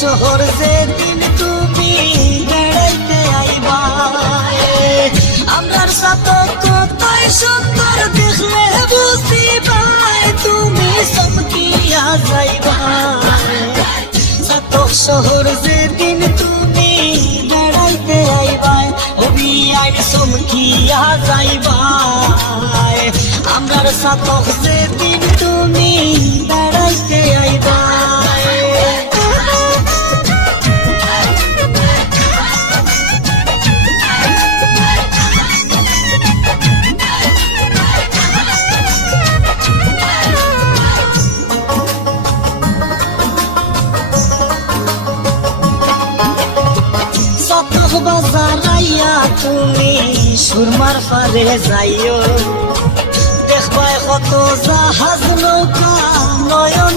শহর যেদিন তুমি বেড়াইতে আইবা আমরার সাথে কতই সুন্দর দেখলে বুঝিবাই তুমি চমকিয়া যাইবা সাতক শহর যেদিন তুমি বেড়াইতে আইবা অবিয়াই চমকিয়া যাইবা আমরার সাথক যেদিন তুমি বেড়াইতে আইবা বাজার আইয়া তুমি সুরমার পারে যাইও দেখবাই কত জাহাজ নৌকা নয়ন।